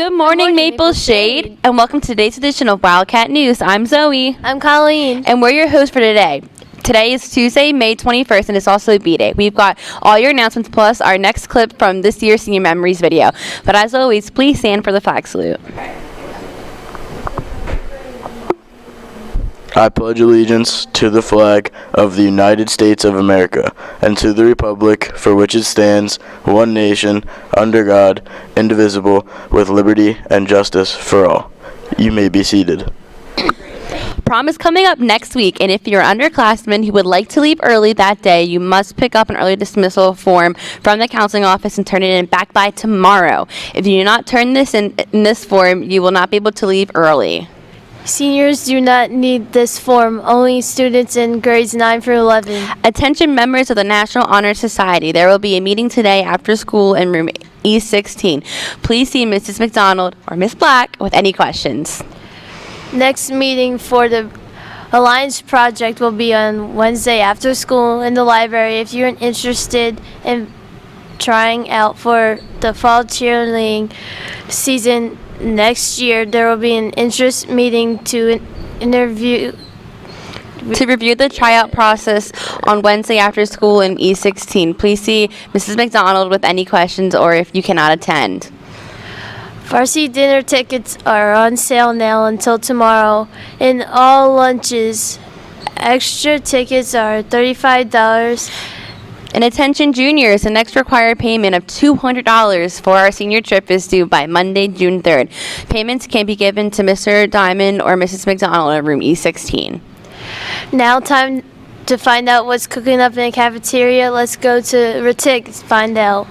Good morning, Maple Shade, and welcome to today's edition of Wildcat News. I'm Zoe. I'm Colleen. And we're your hosts for today. Today is Tuesday, May 21st, and it's also B-Day. We've got all your announcements plus our next clip from this year's Senior Memories video. But as always, please stand for the flag salute. I pledge allegiance to the flag of the United States of America and to the republic for which it stands, one nation, under God, indivisible, with liberty and justice for all. You may be seated. Prom is coming up next week, and if you're an underclassman who would like to leave early that day, you must pick up an early dismissal form from the counseling office and turn it in back by tomorrow. If you do not turn this in this form, you will not be able to leave early. Seniors do not need this form, only students in grades 9 through 11. Attention members of the National Honor Society. There will be a meeting today after school in room E16. Please see Mrs. McDonald or Miss Black with any questions. Next meeting for the Alliance Project will be on Wednesday after school in the library. If you're interested in trying out for the fall cheerleading season next year, there will be an interest meeting to review the tryout process on Wednesday after school in E16. Please see Mrs. McDonald with any questions or if you cannot attend. Varsity dinner tickets are on sale now until tomorrow in all lunches. Extra tickets are $35. And attention juniors, the next required payment of $200 for our senior trip is due by Monday, June 3rd. Payments can be given to Mr. Diamond or Mrs. McDonald in room E16. Now time to find out what's cooking up in the cafeteria. Let's go to Ratik to find out.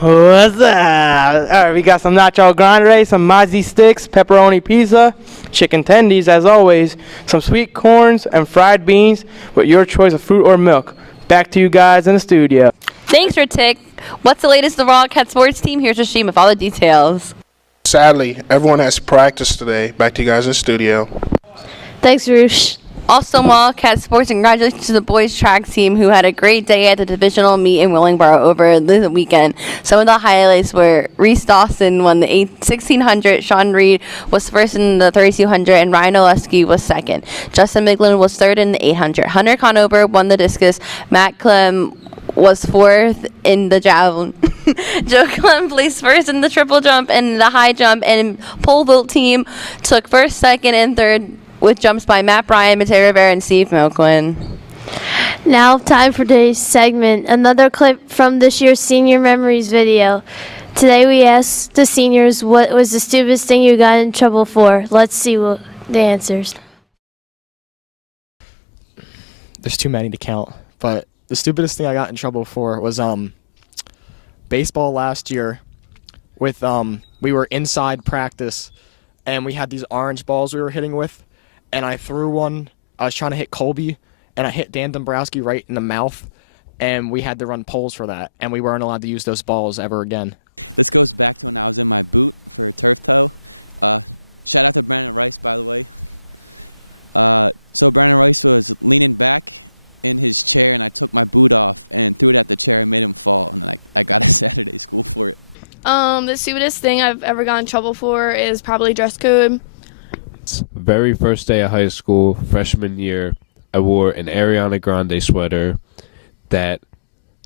What's up? Alright, we got some nacho grande, some mazzi sticks, pepperoni pizza, chicken tendies as always, some sweet corns, and fried beans with your choice of fruit or milk. Back to you guys in the studio. Thanks, Ratik. What's the latest of the Wildcat sports team? Here's Rashim with all the details. Sadly, everyone has practice today. Back to you guys in the studio. Thanks, Roosh. Also, Wildcat Sports, congratulations to the boys track team who had a great day at the divisional meet in Willingboro over the weekend. Some of the highlights were Reese Dawson won the 1600, Sean Reed was first in the 3200, and Ryan Oleski was second. Justin Miglin was third in the 800. Hunter Conover won the discus. Matt Clem was fourth in the javelin. Joe Clem placed first in the triple jump and the high jump, and pole vault team took first, second, and third with jumps by Matt Bryan, Mateo Rivera, and Steve Milquin. Now time for today's segment, another clip from this year's Senior Memories video. Today we asked the seniors what was the stupidest thing you got in trouble for. Let's see what the answers. There's too many to count, but the stupidest thing I got in trouble for was baseball last year. With we were inside practice and we had these orange balls we were hitting with, and I threw one. I was trying to hit Colby, and I hit Dan Dombrowski right in the mouth, and we had to run polls for that, and we weren't allowed to use those balls ever again. This goes back to when I was in my boot for turf toe. Shout out to Brandon Rice, by the way. So Brandon Rice was leaning back in his chair, and I took my boot off and threw it at the chair and made him fall, and then I got a Saturday school for it. The stupidest thing I've ever gotten in trouble for is probably dress code. Very first day of high school, freshman year, I wore an Ariana Grande sweater that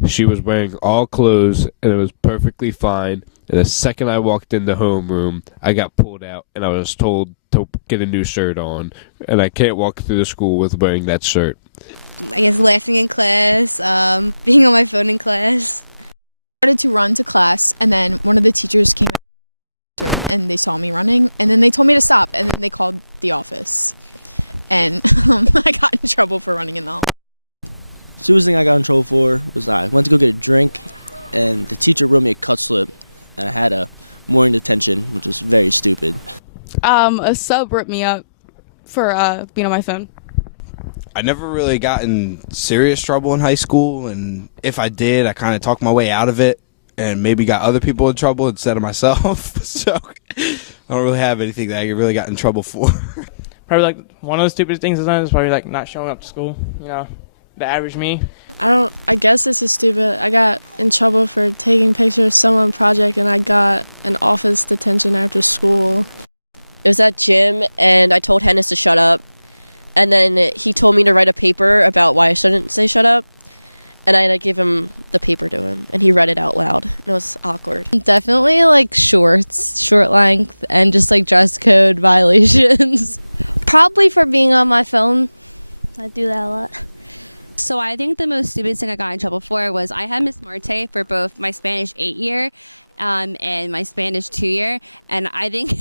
she was wearing all clothes, and it was perfectly fine. And the second I walked in the homeroom, I got pulled out, and I was told to get a new shirt on. And I can't walk through the school with wearing that shirt. I guess laughing in class, being on my phone in class. I started to run to class, and then one of the teachers came out and they saw me running, and then they told me to stop, and then they called the office, and I got in trouble for running in the hall. The stupidest thing I got in trouble for was I went to go get a drink, and the teacher wrote me a cut slip, and I had a morning detention, which was very stupid. A sub ripped me up for being on my phone. I never really got in serious trouble in high school, and if I did, I kind of talked my way out of it and maybe got other people in trouble instead of myself. So I don't really have anything that I really got in trouble for. Probably like one of the stupidest things I've done is probably like not showing up to school. You know, The average me? I guess this is stupid. I got in trouble for taking pictures of someone's project and I got an office detention after school. It was at gym and I told Hennis to shut up. And then he told me to write a paper about why I shouldn't say shut up. And I had to give him the paper to him, and he read it out loud. And it was awkward. Definitely like shorts, short length, and just like dress code violations. Probably for being on my phone. I do that a lot. So I think the most stupidest thing I got in trouble for was I had Miss Marte for both my Spanish 8 year and my Spanish 2 year, and I think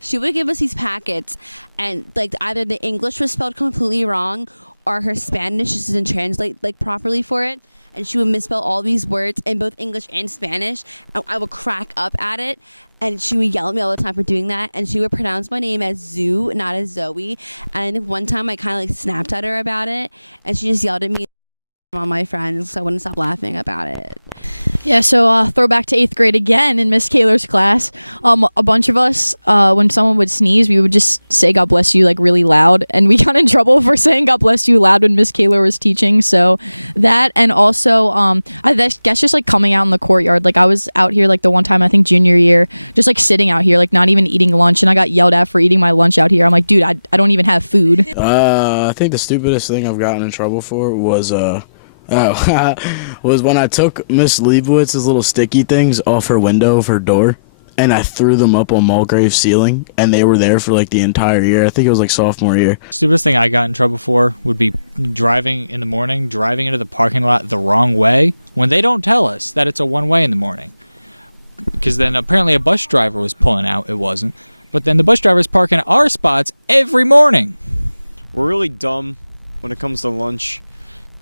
she would give us these packets, and like either the English was spelled completely wrong or her Spanish just didn't translate like properly for it, and she would misspell all these words in both English and Spanish, and I would crack up at it, and she would yell at me all the time for doing that, and she would pronounce my name as Zoo, not as Zoe, and I think one time I kind of like snapped at her about it, and she just yelled at me on my friends, so I wouldn't stop laughing about it. Yeah, so throwback to 8th grade again in Miss Kaler's class. A bunch of us, when someone would sneeze, we would just say God bless you like really loud, and we got in trouble for saying God bless you loud when Miss Kaler was teaching. So that, and also I guess just like coming out in the courtyard. Like I was out here like the one time I think junior year, just like sitting out here like not even eating lunch, and I got yelled at for eating my lunch out here. I'm like, dude, I don't even have food. I think the stupidest thing I've gotten in trouble for was was when I took Miss Leibowitz's little sticky things off her window of her door, and I threw them up on Mulgrave's ceiling, and they were there for like the entire year. I think it was like sophomore year. Stupidest thing I got in trouble for would be driving in the morning, driving into the parking lot the wrong way when they don't tell us that it's a one-way in the morning. Because then apparently a bus driver was pulling out. It wasn't. But then the bus driver's parking at our spots every morning. We're really dumb when it comes to lunch.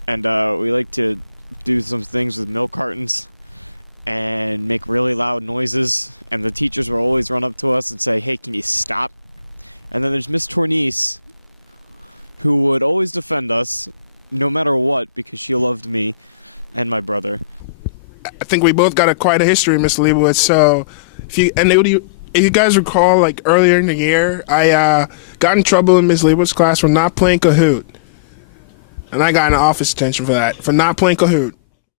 And we like to do some things with milk cartons and make really loud noises. And the teachers will always run up to us and say, hey, can you stop? And then there's Miss Tornice, who would always defend us, no matter what, because she loved me and my brother. I think we both got quite a history, Miss Leibowitz. So if you guys recall, like earlier in the year, I got in trouble in Miss Leibowitz's class for not playing Kahoot. And I got an office detention for that, for not playing Kahoot.